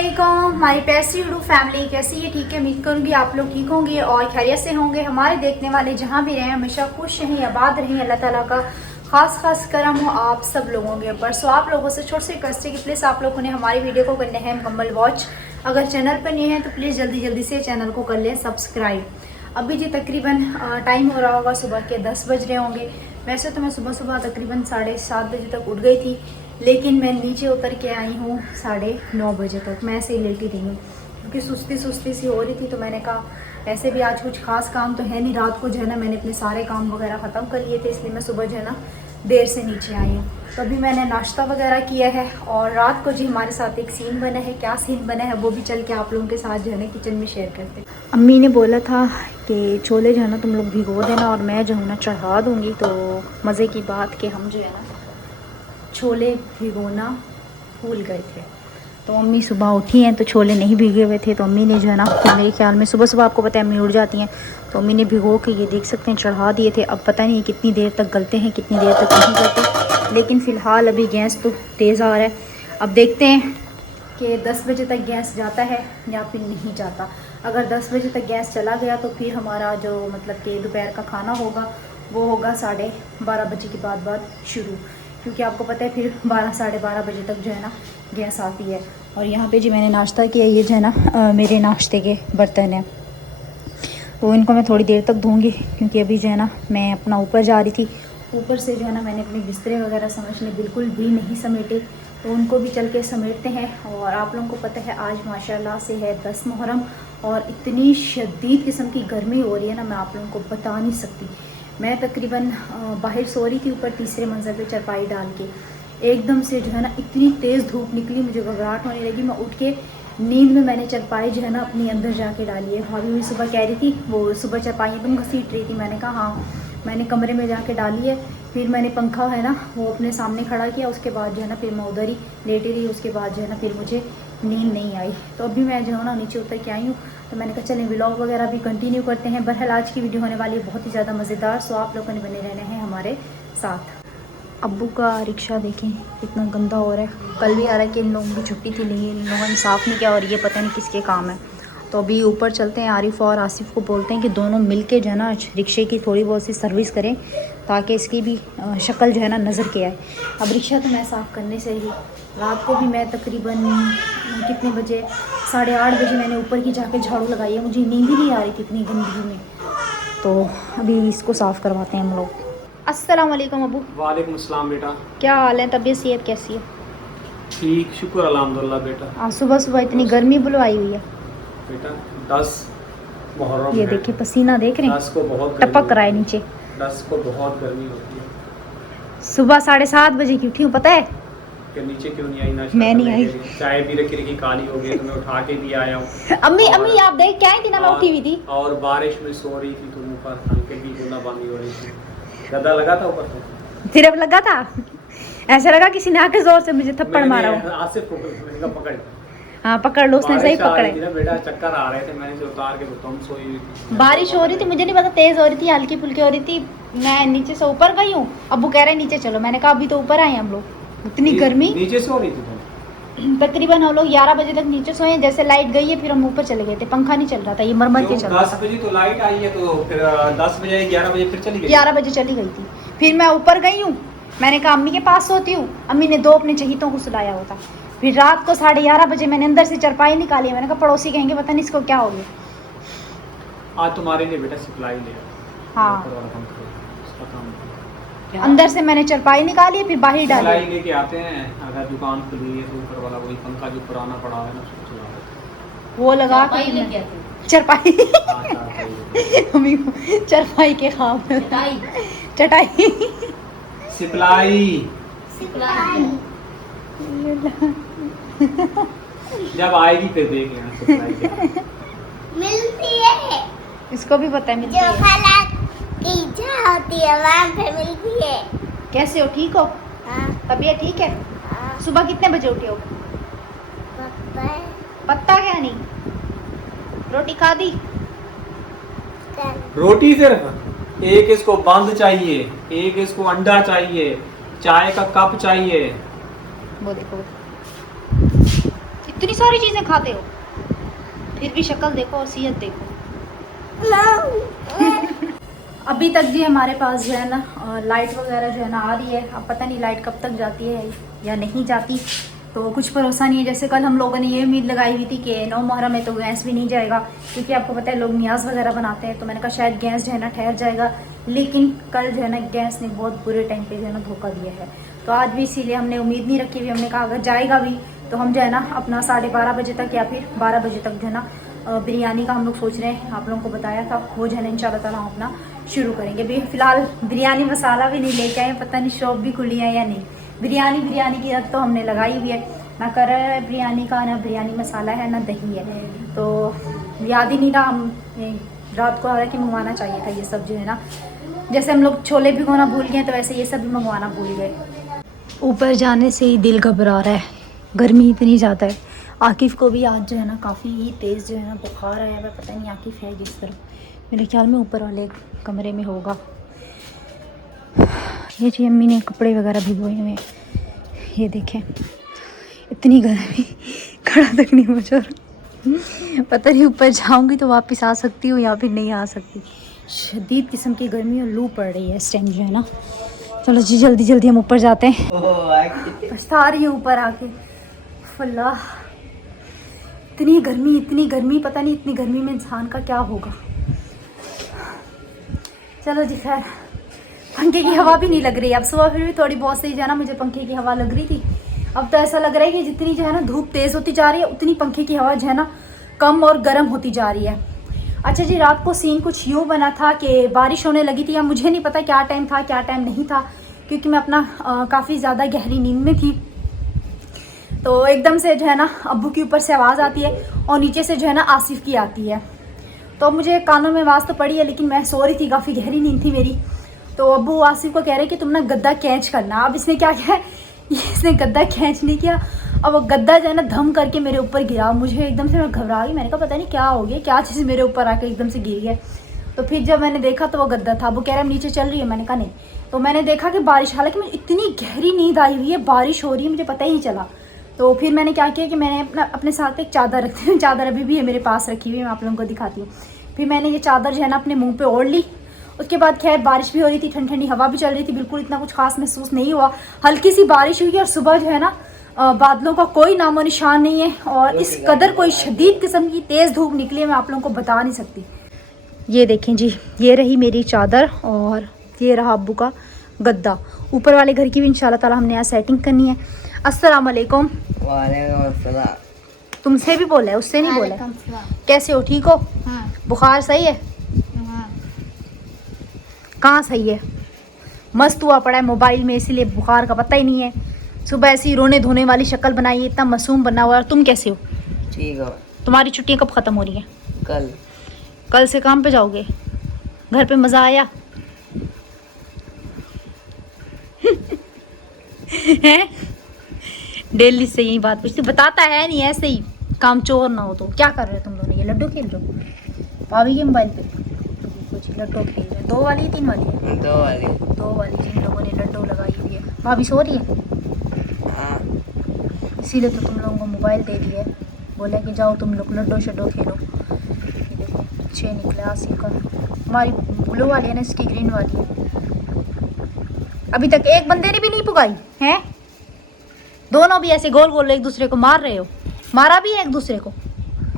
अस्सलामुअलैकुम, हमारी पैसी उड़ू फैमिली कैसी है? ठीक है, उम्मीद करूँगी आप लोग ठीक होंगे और खैरियत से होंगे। हमारे देखने वाले जहाँ भी रहें हमेशा खुश रहें, आबाद रहें। अल्लाह ताला का खास करम हो आप सब लोगों के ऊपर। सो आप लोगों से छोटी सी रिक्वेस्ट है कि प्लीज़ आप लोगों ने हमारी वीडियो को करना है मुकम्मल वॉच। अगर चैनल पर नहीं है तो प्लीज़ जल्दी से चैनल को कर लें सब्सक्राइब। अभी जी तकरीबन टाइम हो रहा होगा, सुबह के 10 बज रहे होंगे। वैसे तो मैं सुबह तकरीबन 7:30 बजे तक उठ गई थी, लेकिन मैं नीचे उतर के आई हूँ 9:30 बजे तक। मैं ऐसे ही लेटी रही हूँ क्योंकि सुस्ती सी हो रही थी। तो मैंने कहा ऐसे भी आज कुछ खास काम तो है नहीं, रात को जो है ना मैंने अपने सारे काम वगैरह ख़त्म कर लिए थे, इसलिए मैं सुबह जो है ना देर से नीचे आई हूँ। तो अभी मैंने नाश्ता वगैरह किया है और रात को जी हमारे साथ एक सीन बना है। क्या सीन बना है वो भी चल के आप लोगों के साथ जो है ना किचन में शेयर करते हैं। अम्मी ने बोला था कि छोले जो है ना तुम लोग भिगो देना और मैं जो है ना चढ़ा दूँगी। तो मज़े की बात कि हम जो है ना छोले भिगोना भूल गए थे। तो अम्मी सुबह उठी हैं तो छोले नहीं भीगे हुए थे। तो अम्मी ने जो है ना मेरे ख्याल में सुबह आपको पता है अम्मी उठ जाती हैं, तो अम्मी ने भिगो के ये देख सकते हैं चढ़ा दिए थे। अब पता नहीं कितनी देर तक गलते हैं कितनी देर तक नहीं गलते, लेकिन फ़िलहाल अभी गैस तो तेज़ आ रहा है। अब देखते हैं कि 10 बजे तक गैस जाता है या फिर नहीं जाता। अगर 10 बजे तक गैस चला गया तो फिर हमारा जो मतलब कि दोपहर का खाना होगा वो होगा 12:30 बजे के बाद शुरू, क्योंकि आपको पता है फिर 12-12:30 बजे तक जो है ना गैस आती है। और यहाँ पे जी मैंने नाश्ता किया, ये जो है ना मेरे नाश्ते के बर्तन हैं, तो इनको मैं थोड़ी देर तक धोऊंगी क्योंकि अभी जो है ना मैं अपना ऊपर जा रही थी। ऊपर से जो है ना मैंने अपने बिस्तरे वगैरह समझने बिल्कुल भी नहीं समेटे, तो उनको भी चल के समेटते हैं। और आप लोगों को पता है आज माशाल्लाह से है 10 मुहर्रम और इतनी शदीद किस्म की गर्मी हो रही है ना, मैं आप लोगों को बता नहीं सकती। मैं तकरीबन बाहर सो रही थी ऊपर तीसरे मंजिल पे चारपाई डाल के, एकदम से जो है ना इतनी तेज़ धूप निकली, मुझे घबराहट होने लगी। मैं उठ के नींद में मैंने चारपाई जो है ना अपनी अंदर जाके डाली है। भाभी भी सुबह कह रही थी वो सुबह चारपाई एकदम घसीट रही थी, मैंने कहा हाँ मैंने कमरे में जाके डाली है। फिर मैंने पंखा है ना वो अपने सामने खड़ा किया, उसके बाद जो है ना फिर मैं उधर ही लेटी रही। उसके बाद जो है ना फिर मुझे नींद नहीं आई। तो अभी मैं जो है ना नीचे उतर के आई हूँ, तो मैंने कहा चलें व्लॉग वगैरह भी कंटिन्यू करते हैं। बहरहाल आज की वीडियो होने वाली है बहुत ही ज़्यादा मज़ेदार, सो आप लोगों ने बने रहना है हमारे साथ। अब्बू का रिक्शा देखें इतना गंदा हो रहा है। कल भी आ रहा है कि इन लोगों की छुट्टी थी लेकिन इन लोगों ने साफ़ नहीं किया और ये पता नहीं किसके काम है। तो अभी ऊपर चलते हैं, आरिफ और आसिफ को बोलते हैं कि दोनों मिल के जो है ना रिक्शे की थोड़ी बहुत सी सर्विस करें ताकि इसकी भी शक्ल जो है ना नज़र के आए। अब रिक्शा तो मैं साफ़ करने से ही रात को भी मैं तकरीबन कितने बजे 8:30 बजे मैंने ऊपर की जाके झाड़ू लगाई है, मुझे नींद ही नहीं आ रही थी इतनी गंदगी में। तो अभी इसको साफ़ करवाते हैं हम लोग। अस्सलाम वालेकुम अबू। वालेकुम अस्सलाम बेटा, क्या हाल है? तबीयत सेहत कैसी है? ठीक शुक्र अल्हम्दुलिल्लाह बेटा। आज सुबह इतनी गर्मी बुलवाई हुई है बेटा 10 मुहर्रम ये है। देखिए पसीना देख रहे 10 हैं को बहुत टपक रहा है नीचे। 10 को बहुत गर्मी होती है। सुबह 7:30 बजे की उठी हूँ, पता है? कि नीचे क्यों नहीं आई नाश्ता मैं नहीं करने आई। के लिए? चाय भी रखी रखी काली हो गई तो मैं उठा के भी आया हूँ। अम्मी आप देख क्या आई थी ना, मैं उठी हुई थी और बारिश में सो रही थी तुम ऊपर, हल्के भी बूंदाबांदी हो रही थी। गदा लगा था ऊपर से? सिर्फ लगा था, ऐसा लगा किसी ने आके जोर से मुझे थप्पड़ मारा हो। आसिफ को मैंने कहा पकड़। हाँ पकड़ लो, उसने सही बारिश आ रही पकड़े। थी ना बेटा, चक्कर आ रहे थे, मैंने से उतार के तुम सोई हुई थी। बारिश हो रही थी, मुझे नहीं पता तेज हो रही थी हल्की फुल्की हो रही थी। मैं नीचे से ऊपर गई हूँ, अब्बू कह रहे हैं नीचे चलो, मैंने कहा अभी तो ऊपर आए हम लोग। इतनी गर्मी, नीचे सो रही थी तुम? तकरीबन हम लोग 11 बजे तक नीचे सोए। जैसे लाइट गई है फिर हम ऊपर चले गए थे, पंखा नहीं चल रहा था, ये मरमर के चल रहा 10 था। बजे तो लाइट आई है, तो फिर 10 बजे 11 बजे फिर चली गई? 11 बजे चली गई थी। फिर मैं ऊपर गई हूँ, मैंने कहा अम्मी के पास सोती हूँ। अम्मी ने 2 अपने चहीतों को सुलाया होता। फिर रात को 11:30 बजे मैंने अंदर से चारपाई निकाली। मैंने कहा पड़ोसी कहेंगे पता नहीं इसको क्या हो गया। आज तुम्हारे लिए बेटा सप्लाई ले हाँ ऊपर वाला पंखा, उसका काम है। अंदर से मैंने चारपाई निकाली फिर बाहर डाली। सप्लाई लेके आते हैं, अगर दुकान खुली है तो ऊपर वाला वही पंखा जो पुराना पड़ा है ना उसको चला देते वो लगा के चारपाई हैं। अम्मी चारपाई के खाम चटाई सप्लाई जब आएगी फिर देख लेना सप्लाई क्या मिलती है। इसको भी पता है मिलती जो है। खाला की जहाँ होती है वहाँ पे मिलती है। कैसे हो, ठीक हो? हाँ, तबीयत ठीक है? हाँ, सुबह कितने बजे उठे हो? पता है। पत्ता क्या नहीं, रोटी खा दी? रोटी सिर्फ एक, इसको बंद चाहिए, एक इसको अंडा चाहिए, चाय का कप चाहिए। वो देखो इतनी सारी चीज़ें खाते हो, फिर भी शक्ल देखो और सेहत देखो। अभी तक जी हमारे पास जो है ना लाइट वगैरह जो है ना आ रही है। अब पता नहीं लाइट कब तक जाती है या नहीं जाती, तो कुछ भरोसा नहीं है। जैसे कल हम लोगों ने ये उम्मीद लगाई हुई थी कि 9 मुहर्रम में तो गैस भी नहीं जाएगा, क्योंकि आपको पता है लोग न्याज वगैरह बनाते हैं, तो मैंने कहा शायद गैस जो है ना ठहर जाएगा। लेकिन कल जो है ना गैस ने बहुत बुरे टाइम पे जो है ना धोखा दिया है। तो आज भी इसीलिए हमने उम्मीद नहीं रखी हुई। हमने कहा अगर जाएगा भी तो हम जो है ना अपना 12:30 बजे तक या फिर 12 बजे तक जो है ना बिरयानी का हम लोग सोच रहे हैं। आप लोगों को बताया था, वो जो है ना इंशाल्लाह ताला हम अपना शुरू करेंगे। अभी फ़िलहाल बिरयानी मसाला भी नहीं लेके आए, पता नहीं शॉप भी खुली है या नहीं। बिरयानी की रत तो हमने लगाई हुई है, ना कर बिरयानी का, ना बिरयानी मसाला है, ना दही है। तो याद ही नहीं रहा, हम रात को आ रहा कि मंगवाना चाहिए था ये सब जो है ना। जैसे हम लोग छोले भिगोना भूल गए, तो वैसे ये सब भी मंगवाना भूल गए। ऊपर जाने से ही दिल घबरा रहा है, गर्मी इतनी ज़्यादा है। आकिफ़ को भी आज जो है ना काफ़ी ही तेज़ जो है ना बुखार आया हुआ। पता नहीं आकिफ़ है किस तरफ, मेरे ख्याल में ऊपर वाले कमरे में होगा। ये जी अम्मी ने कपड़े वगैरह भिगोए हुए हैं, ये देखें। इतनी गर्मी, खड़ा तक नहीं हो रहा। पता नहीं ऊपर जाऊंगी तो वापस आ सकती हूँ या फिर नहीं आ सकती। शदीद किस्म की गर्मी और लू पड़ रही है इस टाइम जो है ना। चलो जी जल्दी जल्दी हम ऊपर जाते हैं। पछता रही हूँ ऊपर आके। अल्लाह, इतनी गर्मी, पता नहीं इतनी गर्मी में इंसान का क्या होगा। चलो जी खैर, पंखे की हवा भी नहीं लग रही। अब सुबह फिर भी थोड़ी बहुत सही जो है ना मुझे पंखे की हवा लग रही थी। अब तो ऐसा लग रहा है कि जितनी जो है ना धूप तेज़ होती जा रही है, उतनी पंखे की हवा जो है ना कम और गर्म होती जा रही है। अच्छा जी, रात को सीन कुछ यूँ बना था कि बारिश होने लगी थी, या मुझे नहीं पता क्या टाइम था क्या टाइम नहीं था, क्योंकि मैं अपना काफ़ी ज़्यादा गहरी नींद में थी। तो एकदम से जो है ना अब्बू के ऊपर से आवाज़ आती है और नीचे से जो है ना आसिफ की आती है। तो मुझे कानों में आवाज़ तो पड़ी है, लेकिन मैं सो रही थी, काफ़ी गहरी नींद थी मेरी। तो अब्बू आसिफ को कह रहे कि तुम ना गद्दा कैच करना। अब इसने क्या किया, इसने गद्दा कैच नहीं किया। अब वो गद्दा जो है ना धम करके मेरे ऊपर गिरा। मुझे एकदम से मैं घबरा गई, मैंने कहा पता नहीं क्या हो गया, क्या चीज़ मेरे ऊपर आकर एकदम से गिर गया। तो फिर जब मैंने देखा तो वो गद्दा था। वो कह रहा है नीचे चल रही है, मैंने कहा नहीं। तो मैंने देखा कि बारिश, हालांकि मुझे इतनी गहरी नींद आई हुई है, बारिश हो रही है, मुझे पता ही नहीं चला। तो फिर मैंने क्या किया कि मैंने अपने साथ एक चादर रखती हूँ, चादर अभी भी है मेरे पास रखी हुई है, मैं आप लोगों को दिखाती हूँ। फिर मैंने ये चादर जो है ना अपने मुँह पर ओढ़ ली। उसके बाद खैर बारिश भी हो रही थी, ठंडी ठंडी हवा भी चल रही थी, बिल्कुल इतना कुछ खास महसूस नहीं हुआ। हल्की सी बारिश हुई और सुबह जो है ना बादलों का कोई नामो निशान नहीं है, और इस कदर कोई शदीद किस्म की तेज़ धूप निकली है, मैं आप लोगों को बता नहीं सकती। ये देखें जी, ये रही मेरी चादर और ये रहा अब्बू का गद्दा। ऊपर वाले घर की भी इंशाल्लाह ताला हमने यहाँ सेटिंग करनी है। अस्सलाम वालेकुम। वालेकुम अस्सलाम। तुमसे भी बोला है, उससे नहीं बोला है। कैसे हो, ठीक हो? हाँ। बुखार सही है? कहाँ सही है, मस्त हुआ पड़ा है मोबाइल में, इसीलिए बुखार का पता ही नहीं है। सुबह ऐसी रोने धोने वाली शक्ल बनाई है, इतना मासूम बना हुआ है। और तुम कैसे हो? ठीक हो? तुम्हारी छुट्टियाँ कब ख़त्म हो रही हैं? कल। कल से काम पे जाओगे? घर पे मज़ा आया? हैं? डेली से यही बात पूछती, बताता है नहीं, ऐसे ही काम चोर ना हो। तो क्या कर रहे हो तुम लोग? ये लड्डू खेल रहे हो भाभी के मोबाइल पे? कुछ लड्डू खेल रहे हो? 2 वाली है 3 वाली है? 2 वाली। 2 वाली जिन लोगों ने लड्डू लगाई हुई है। भाभी सो रही है? हाँ। इसीलिए तो तुम लोगों को मोबाइल दे दिया है, बोला कि जाओ तुम लोग लड्डू शड्डू खेलो। ये देखो 6 निकले आसिफ का। हमारी ब्लू वाली है ना, इसकी ग्रीन वाली है। अभी तक एक बंदे ने भी नहीं पुगाई है। दोनों भी ऐसे गोल गोल एक दूसरे को मार रहे हो। मारा भी है एक दूसरे को?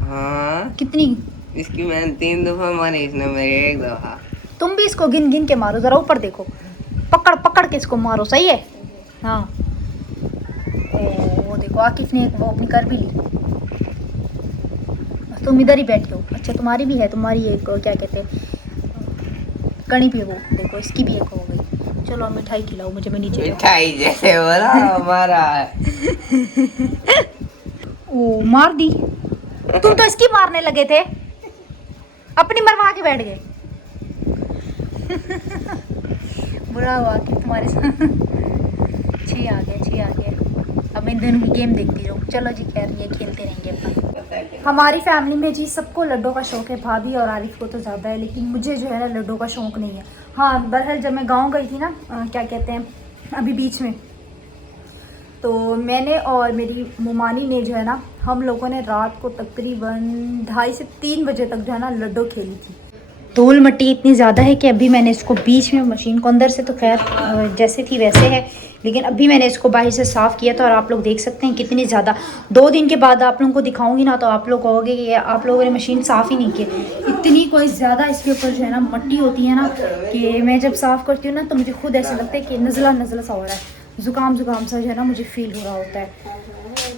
हाँ। कितनी? इसकी मैंने 3 दफ़ा मारी, इसने मेरी 1 दफ़ा। तुम भी इसको गिन गिन के मारो, जरा ऊपर देखो, पकड़ पकड़ के इसको मारो, सही है? हाँ। वो देखो आकिफ ने वो अपनी कर भी ली। तुम इधर ही बैठे हो। अच्छा तुम्हारी भी है, तुम्हारी एक क्या कहते हैं कणी भी, वो देखो इसकी भी एक हो गई। चलो मिठाई खिलाओ मुझे, मैं नीचे जाऊँ। मिठाई जैसे बोला हमारा। ओ मार दी। तुम तो इसकी मारने लगे थे, अपनी मरवा के बैठ गए। बुरा हुआ कि तुम्हारे साथ। 6 आ गया। अब मैं दोनों की गेम देखती रहूँ। चलो जी खैर, ये खेलते रहेंगे अपना। हमारी फैमिली में जी सबको लड्डू का शौक़ है, भाभी और आरिफ को तो ज़्यादा है, लेकिन मुझे जो है ना लड्डू का शौक़ नहीं है। हाँ बहरहाल जब मैं गांव गई थी ना, क्या कहते हैं अभी बीच में, तो मैंने और मेरी मुमानी ने जो है ना, हम लोगों ने रात को तकरीबन 2:30 से 3 बजे तक जो है ना लूडो खेली थी। धूल मिट्टी इतनी ज़्यादा है कि अभी मैंने इसको बीच में मशीन को अंदर से तो खैर जैसे थी वैसे है, लेकिन अभी मैंने इसको बाहर से साफ़ किया था और आप लोग देख सकते हैं कितनी ज़्यादा। 2 दिन के बाद आप लोगों को दिखाऊंगी ना तो आप लोग कहोगे कि आप लोगों ने मशीन साफ़ ही नहीं की। इतनी कोई ज़्यादा इसके ऊपर जो है ना मट्टी होती है ना कि मैं जब साफ़ करती हूँ ना तो मुझे खुद ऐसा लगता है कि नज़ला नज़ला सा हो रहा है, ज़ुकाम सा जो है ना मुझे फ़ील हो रहा होता है।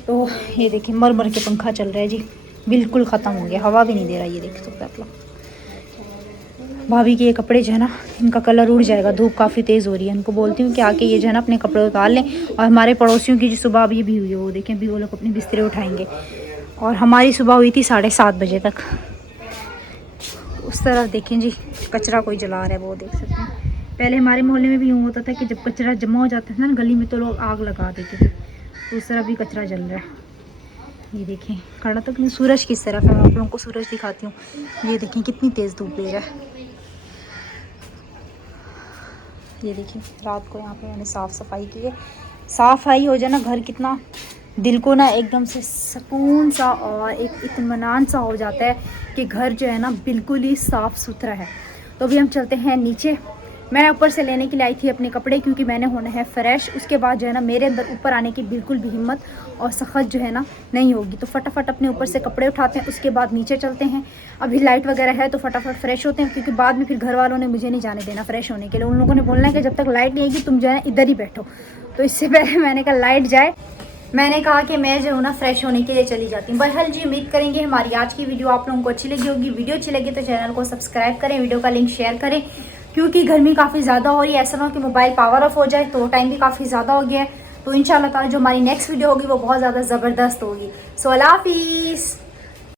तो ये देखिए मर के पंखा चल रहा है जी, बिल्कुल ख़त्म हो गया, हवा भी नहीं दे रहा, ये देख सकते आप लोग। भाभी के ये कपड़े जो है ना इनका कलर उड़ जाएगा, धूप काफ़ी तेज़ हो रही है। इनको बोलती हूँ कि आके ये जो है ना अपने कपड़े उतार लें। और हमारे पड़ोसियों की जो सुबह अभी भी हुई है वो देखें, अभी वो लोग अपने बिस्तरे उठाएंगे और हमारी सुबह हुई थी 7:30 बजे तक। उस तरफ देखें जी कचरा कोई जला रहा है, वो देख सकते हैं। पहले हमारे मोहल्ले में भी यूँ होता था कि जब कचरा जमा हो जाता था ना गली में तो लोग आग लगा देते थे, तो उस तरफ भी कचरा जल रहा है। ये देखें खड़ा तक नहीं, सूरज किस तरफ है, मैं आप लोगों को सूरज दिखाती हूँ। ये देखें कितनी तेज़ धूप दे रहा है। ये देखिए रात को यहाँ पे मैंने साफ़ सफाई की है। सफाई हो जाए ना घर, कितना दिल को ना एकदम से सुकून सा और एक इत्मीनान सा हो जाता है कि घर जो है ना बिल्कुल ही साफ़ सुथरा है। तो अभी हम चलते हैं नीचे। मैं ऊपर से लेने के लिए आई थी अपने कपड़े क्योंकि मैंने होना है फ़्रेश। उसके बाद जो है ना मेरे अंदर ऊपर आने की बिल्कुल भी हिम्मत और सख्त जो है ना नहीं होगी, तो फटाफट अपने ऊपर से कपड़े उठाते हैं, उसके बाद नीचे चलते हैं। अभी लाइट वगैरह है तो फटाफट फ्रेश होते हैं क्योंकि बाद में फिर घर वालों ने मुझे नहीं जाने देना फ्रेश होने के लिए। उन लोगों ने बोलना है कि जब तक लाइट नहीं आएगी तुम जो है इधर ही बैठो। तो इससे पहले मैंने कहा लाइट जाए, मैंने कहा कि मैं जो हूँ ना फ्रेश होने के लिए चली जाती हूँ। बहरहाल जी उम्मीद करेंगे हमारी आज की वीडियो आप लोगों को अच्छी लगी होगी। वीडियो अच्छी लगी तो चैनल को सब्सक्राइब करें, वीडियो का लिंक शेयर करें क्योंकि गर्मी काफ़ी ज़्यादा हो रही है। ऐसा ना हो कि मोबाइल पावर ऑफ हो जाए, तो टाइम भी काफ़ी ज़्यादा हो गया है। तो इंशाल्लाह ताला जो हमारी नेक्स्ट वीडियो होगी वो बहुत ज़्यादा ज़बरदस्त होगी। सो अल्लाह हाफिज़।